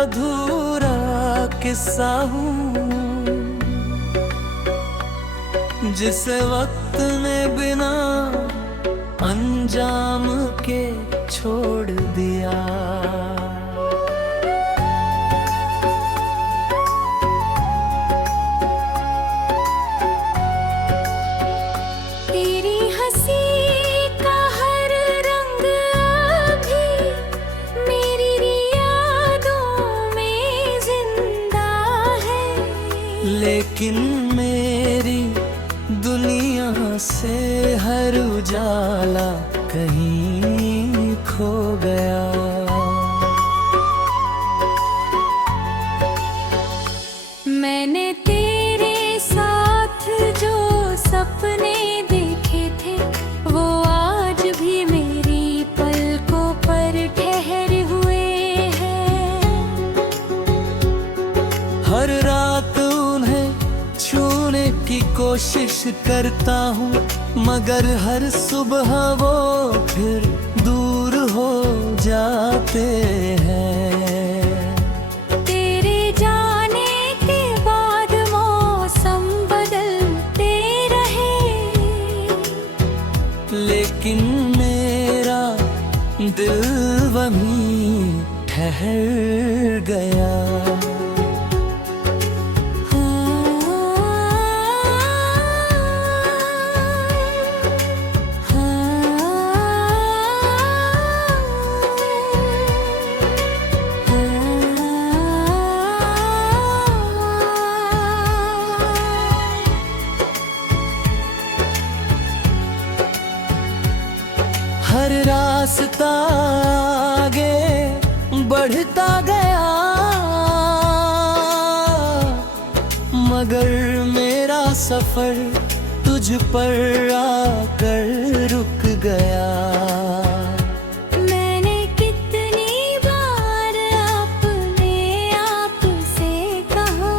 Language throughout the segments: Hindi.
अधूरा किस्सा हूँ, जिस वक्त ने बिना अंजाम के छोड़ दिया। तेरी हंसी का हर रंग अभी मेरी यादों में जिंदा है, लेकिन मेरी दुनिया से हर उजाला कहीं खो गया। मैंने तेरे साथ जो सपने देखे थे वो आज भी मेरी पलकों पर ठहरे हुए हैं। हर रात उन्हें छूने की कोशिश करता हूँ, मगर हर सुबह वो फिर दूर हो जाते हैं। तेरे जाने के बाद मौसम बदलते रहे, लेकिन मेरा दिल वहीं ठहर गया। हर रास्ता आगे बढ़ता गया, मगर मेरा सफर तुझ पर आकर रुक गया। मैंने कितनी बार अपने आप से कहा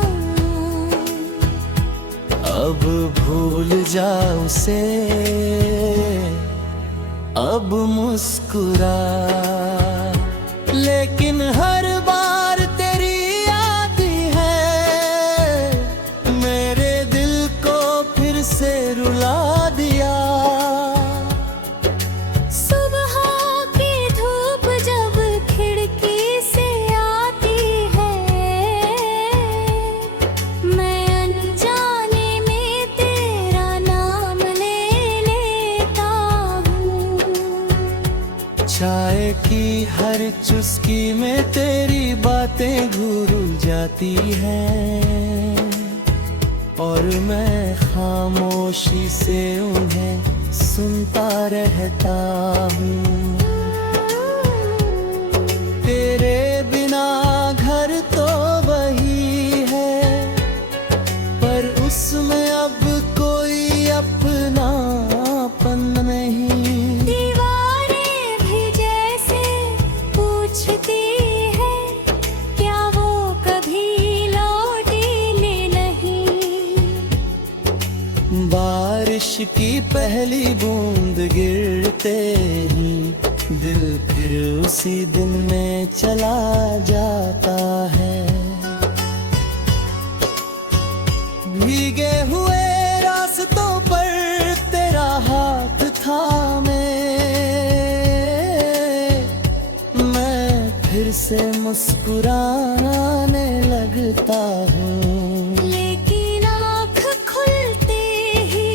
अब भूल जाओ उसे, अब मुस्कुरा, लेकिन हर बार तेरी आती है, मेरे दिल को फिर से रुला दिया। सुबह की धूप जब खिड़की से आती है, मैं अनजाने में तेरा नाम ले लेता हूँ। चाय की हर चुस्की में तेरी बातें घुल जाती हैं, और मैं खामोशी से उन्हें सुनता रहता हूँ। तेरे बिना घर तो वही है, पर उसमें अब कोई अपनापन नहीं। दीवारें भी जैसे पूछती है, क्या वो कभी लौटेंगे नहीं। बारिश की पहली बूंद गिरते ही दिल फिर उसी दिन में चला जाता है। भीगे हुए रास्तों पर तेरा हाथ थामे, मैं फिर से मुस्कुराने लगता हूँ। लेकिन आँख खुलते ही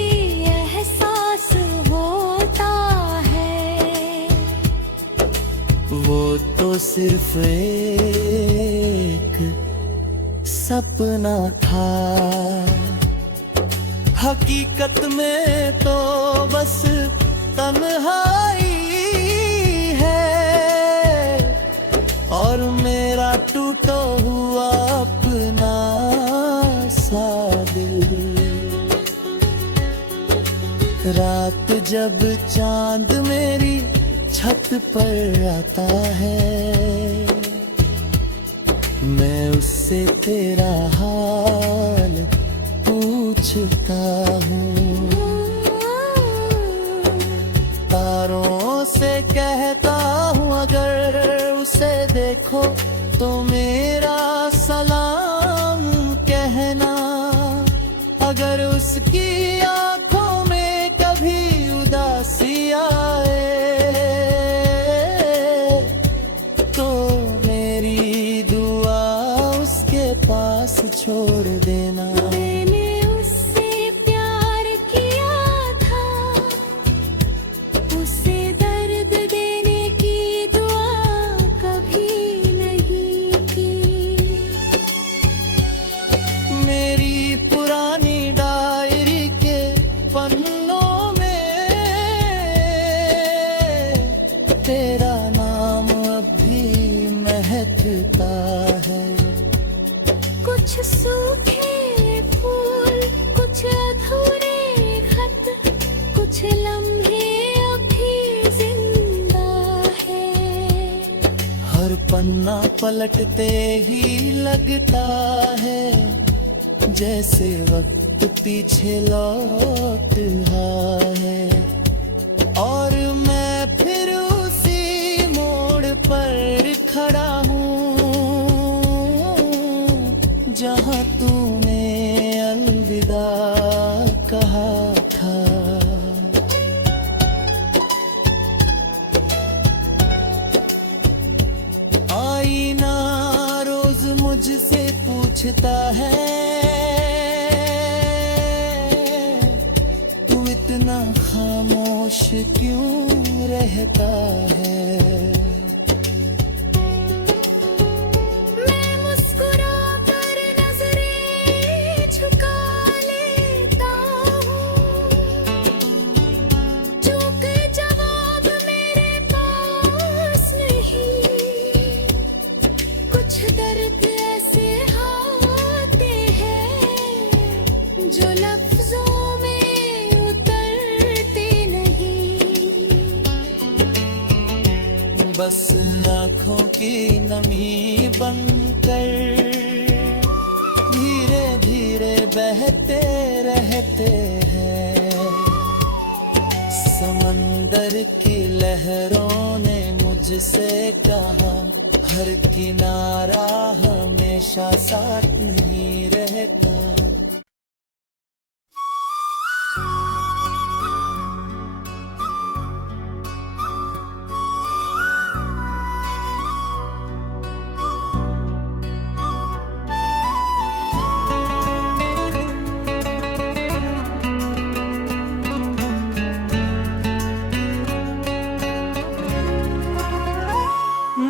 एहसास होता है, वो तो सिर्फ एक सपना था, हकीकत में तो बस तन्हाई है, और मेरा टूटा हुआ अपना सा दिल। रात जब चांद मेरी छत पर आता है, मैं उससे तेरा हाल पूछता हूँ। तारों से कहता हूँ अगर उसे देखो तो मेरा मगर उसकी आंखों में कभी उदासी आए तो मेरी दुआ उसके पास छोड़ देना। मैंने उससे प्यार किया था, उसे दर्द देने की दुआ कभी नहीं की। मेरी पुरानी डायरी के पन्नों में तेरा नाम अब भी महकता है। कुछ सूखे फूल, कुछ अधूरे खत, कुछ लम्हे अभी जिंदा है। हर पन्ना पलटते ही लगता है जैसे वक्त पीछे लौट रहा है और मैं फिर उसी मोड़ पर खड़ा हूँ जहाँ तूने अलविदा कहा था। आईना रोज मुझसे पूछता है तू इतना खामोश क्यों रहता है। मैं मुस्कुरा कर नजरें झुका लेता हूँ, चूँकि जवाब मेरे पास नहीं। कुछ दर्द ऐसे आते हैं जो लफ्जों में उतरते नहीं। बस आँखों की नमी बनकर धीरे धीरे बहते रहते हैं। समंदर की लहरों ने मुझसे कहा हर किनारा हमेशा साथ नहीं रहता।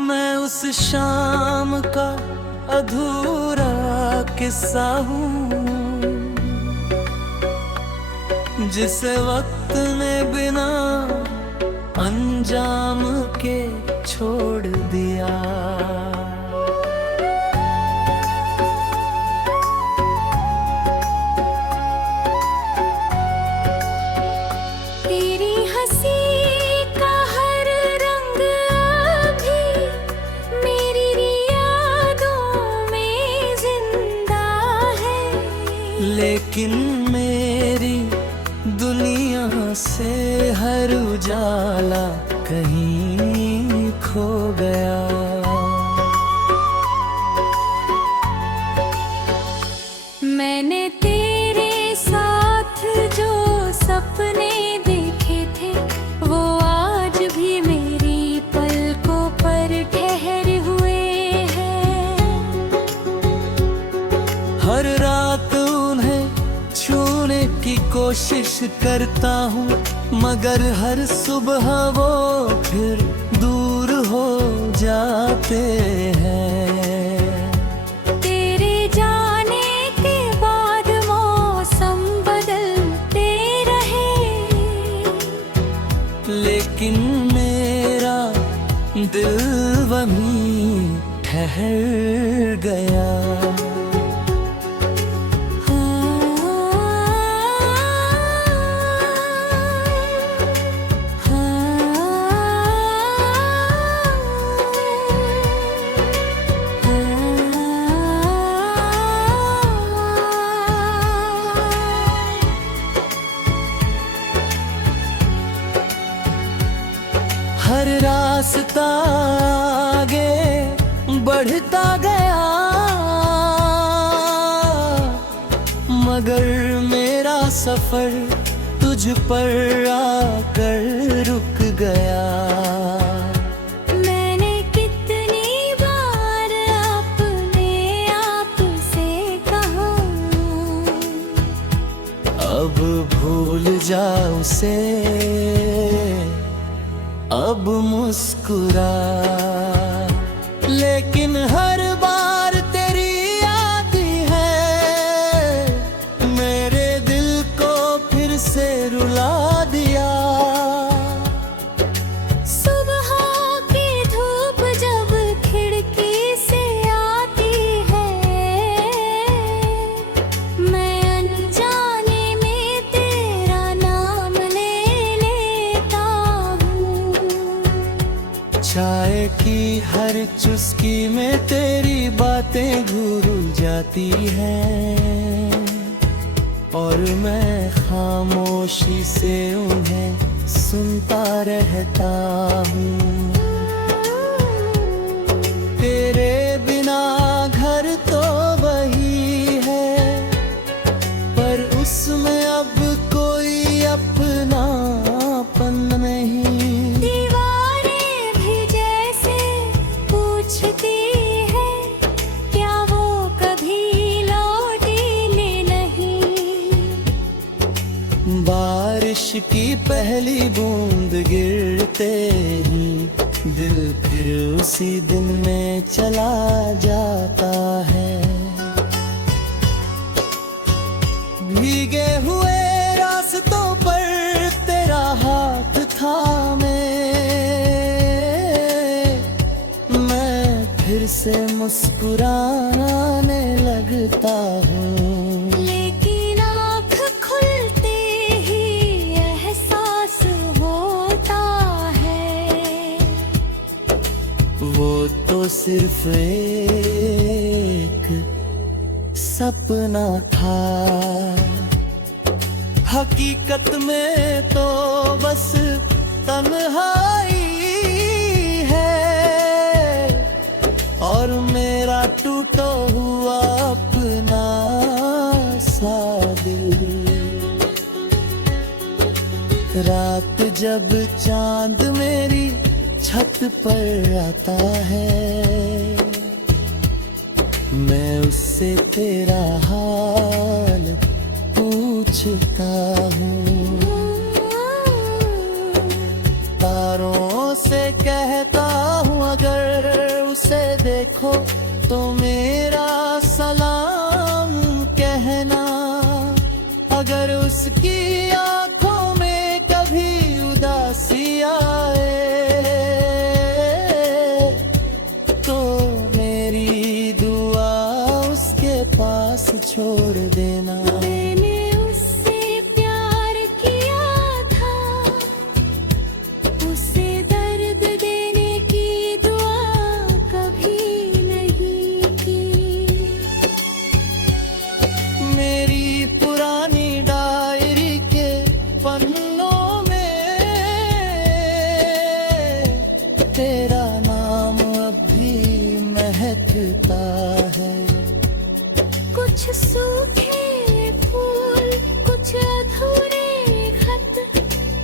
मैं उस शाम का अधूरा किस्सा हूँ जिस वक्त ने बिना अंजाम के छोड़ दिया। तेरी हंसी का हर रंग अभी मेरी यादों में जिंदा है। लेकिन मेरी दुनिया से हर उजाला कहीं खो गया। मैंने तेरे साथ जो सपने देखे थे वो आज भी मेरी पलकों पर ठहरे हुए हैं। हर रात उन्हें छूने की कोशिश करता हूँ मगर हर सुबह वो फिर दूर हो जाते हैं। तेरे जाने के बाद मौसम बदलते रहे, लेकिन मेरा दिल वहीं ठहर गया। हर रास्ता आगे बढ़ता गया मगर मैं सफर तुझ पर आकर रुक गया। मैंने कितनी बार अपने आप से कहा, अब भूल जा उसे, अब मुस्कुरा। लेकिन हर बार तेरी आती है, मेरे दिल को फिर से रुला दिया। सुबह की धूप जब खिड़की से आती है, मैं अनजाने में तेरा नाम ले लेता हूँ। चाय की हर चुस्की में तेरी बातें घुल जाती हैं, और मैं खामोशी से उन्हें सुनता रहता हूँ। तेरे बिना घर तो वही है, पर उसमें अब कोई अपनापन नहीं। दीवारें भी जैसे पूछती है, क्या वो कभी लौटेंगे नहीं। बारिश की पहली बूंद गिरते ही दिल फिर उसी दिन में चला जाता है। भीगे हुए रास्तों पर तेरा हाथ थामे, मैं फिर से मुस्कुराने लगता हूँ। लेकिन आँख खुलते ही एहसास होता है, वो तो सिर्फ एक सपना था। हकीकत में तो बस तन्हाई है, और मेरा टूटा हुआ अपना सा दिल। रात जब चांद मेरी छत पर आता है, मैं उससे तेरा हाल पूछता हूँ। तारों से कहता हूँ अगर उसे देखो तो मेरा सलाम कहना। अगर उसकी आंखों में कभी उदासी आए, तो मेरी दुआ उसके पास छोड़ देना। मैंने उससे प्यार किया था, उसे दर्द देने की दुआ कभी नहीं की। मेरी पुरानी डायरी के पन्नों में तेरा नाम अब भी महकता है। कुछ सूखे फूल, कुछ अधूरे खत,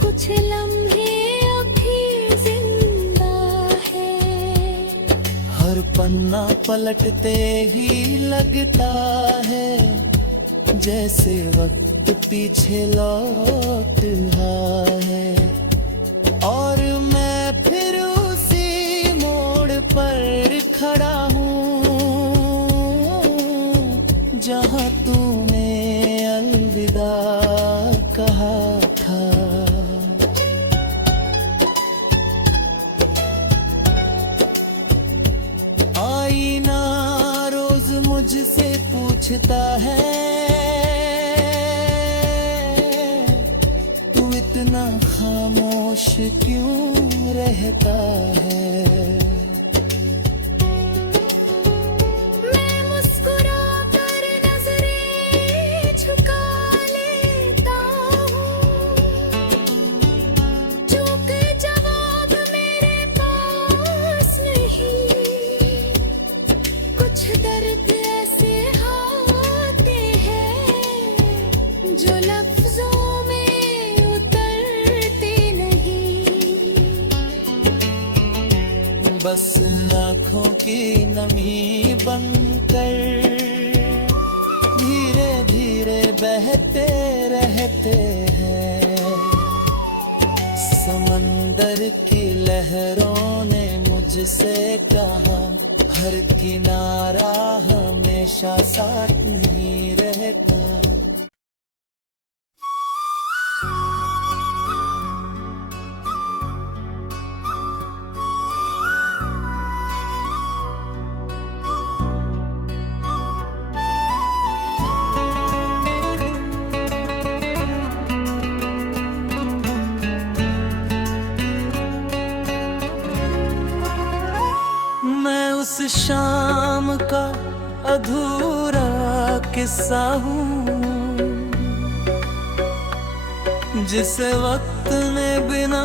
कुछ लम्हे अभी जिंदा है। हर पन्ना पलटते ही लगता है जैसे वक्त पीछे लौट रहा है, और मैं फिर उसी मोड़ पर खड़ा हूँ जहाँ तूने अलविदा कहा था। आईना रोज मुझसे पूछता है, तू इतना खामोश क्यों रहता है। मैं मुस्कुरा कर नजरें झुका लेता हूँ, चूंकि जवाब मेरे पास नहीं। कुछ दर्द ऐसे होते हैं जो लब बस आँखों की नमी बनकर धीरे धीरे बहते रहते हैं। समंदर की लहरों ने मुझसे कहा, हर किनारा हमेशा साथ नहीं रहता। मैं उस शाम का अधूरा किस्सा हूँ जिस वक्त ने बिना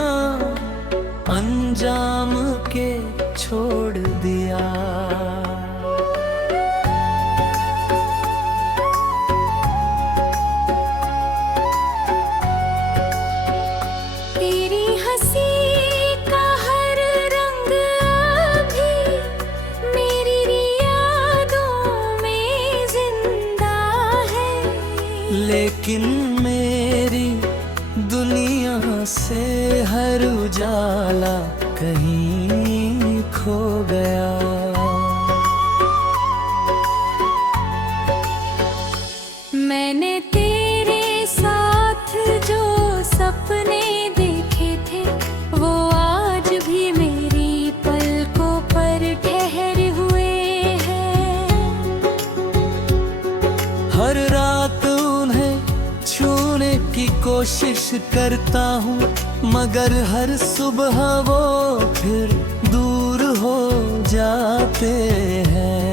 अंजाम के छोड़ दिया। तेरी हंसी का हर रंग अभी मेरी यादों में जिंदा है, लेकिन मेरी दुनिया से हर उजाला कहीं खो गया। मैंने तेरे साथ जो सपने देखे थे वो आज भी मेरी पलकों पर ठहरे हुए हैं। हर रात उन्हें छूने की कोशिश करता हूँ, मगर हर सुबह वो फिर दूर हो जाते हैं।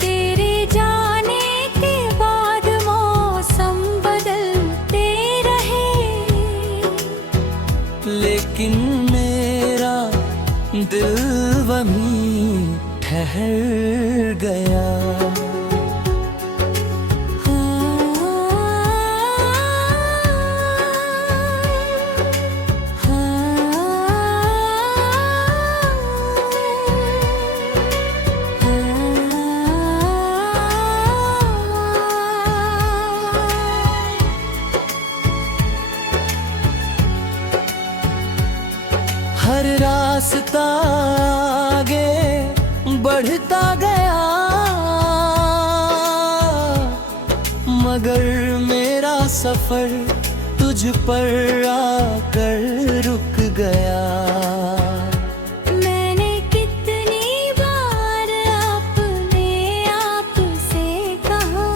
तेरे जाने के बाद मौसम बदलते रहे, लेकिन मेरा दिल वहीं ठहर गया। हर रास्ता आगे बढ़ता गया, मगर मेरा सफर तुझ पर आकर रुक गया। मैंने कितनी बार अपने आप से कहा,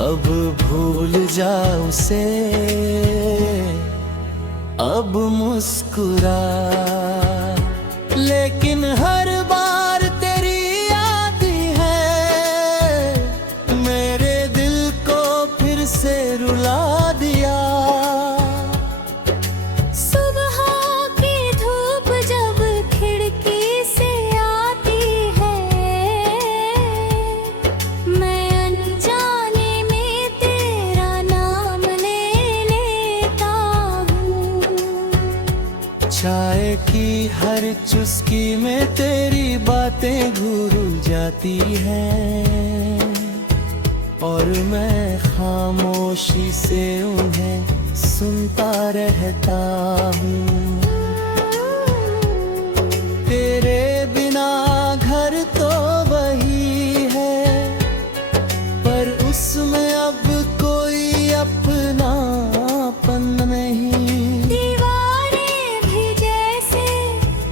अब भूल जा उसे, अब मुस्कुरा। लेकिन हर बार तेरी आती है, मेरे दिल को फिर से रुला दिया। सुबह की धूप जब खिड़की से आती है, मैं अनजाने में तेरा नाम ले लेता हूँ। चाय की हर चुस्की में तेरी बातें घुल जाती हैं, और मैं खामोशी से उन्हें सुनता रहता हूँ। तेरे बिना घर तो वही है, पर उसमें अब कोई अपनापन नहीं। दीवारें भी जैसे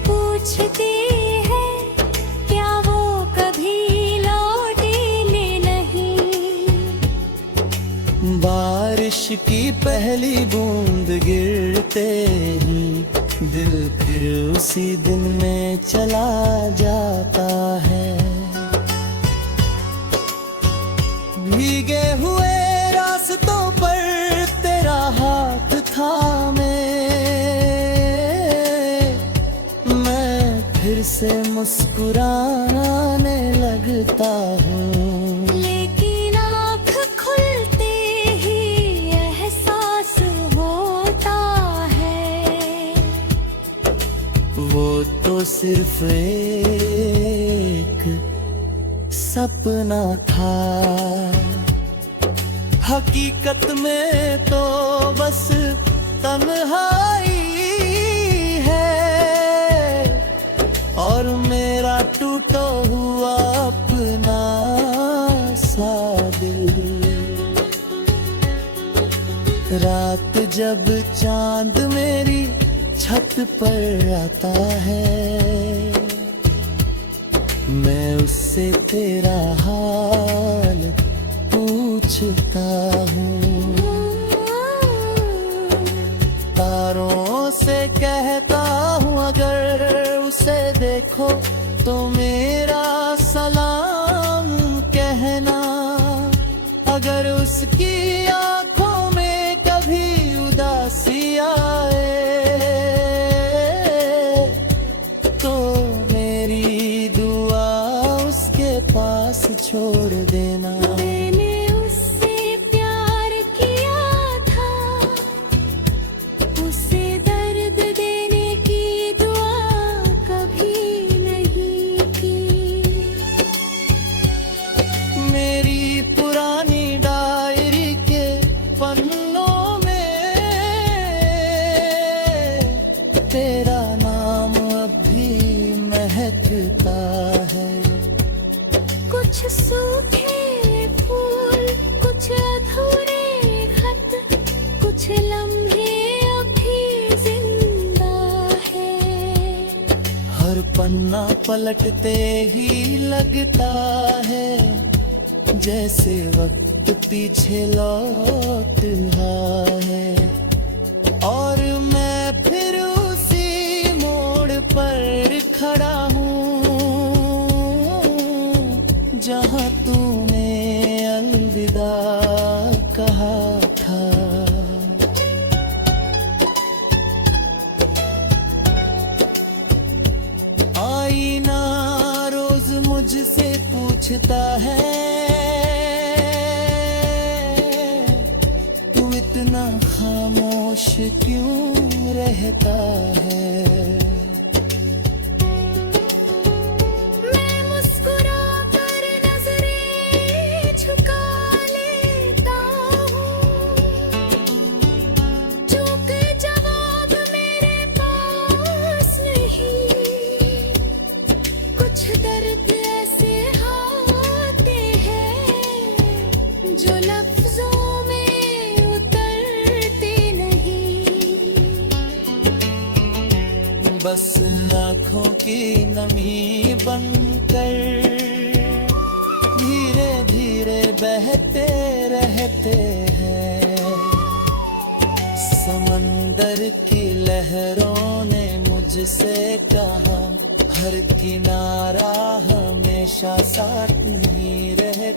पूछती है, क्या वो कभी लौटेंगे नहीं। बारिश की पहली बूंद गिरते ही दिल फिर उसी दिन में चला जाता है। भीगे हुए रास्तों पर तेरा हाथ थामे, मैं फिर से मुस्कुराने लगता हूँ। लेकिन आँख खुलते ही एहसास होता है, सिर्फ एक सपना था, हकीकत में तो बस तन्हाई है और मेरा टूटा हुआ अपना सा दिल। रात जब चांद मेरी छत पर आता है, मैं उससे तेरा हाल पूछता हूँ, तारों से कहता हूँ अगर उसे देखो तो मेरा सलाम कहना। अगर उसकी आंखों में कभी उदासी आए तो मेरी दुआ उसके पास छोड़ देना। मैंने उससे प्यार किया था, उसे दर्द देने की दुआ कभी नहीं की। मेरी पुरानी डायरी के पन्नों में तेरा नाम अब भी महकता है। कुछ सूखे फूल, कुछ अधूरे खत, कुछ लम्हे अभी जिंदा है। हर पन्ना पलटते ही लगता है जैसे वक्त पीछे लौट रहा है, और मैं फिर उसी मोड़ पर खड़ा हूँ जहाँ तूने अलविदा कहा था। आईना रोज मुझसे पूछता है तू इतना खामोश क्यों रहता है। मैं मुस्कुरा कर नजरें झुका लेता हूँ, चूक जवाब मेरे पास नहीं। कुछ दर्द ऐसे होते हैं जो लफ्जों में उतरते नहीं। बस आँखों की नमी बनकर धीरे धीरे बहते रहते हैं। समंदर की लहरों ने मुझसे कहा हर किनारा हमेशा साथ नहीं रहता।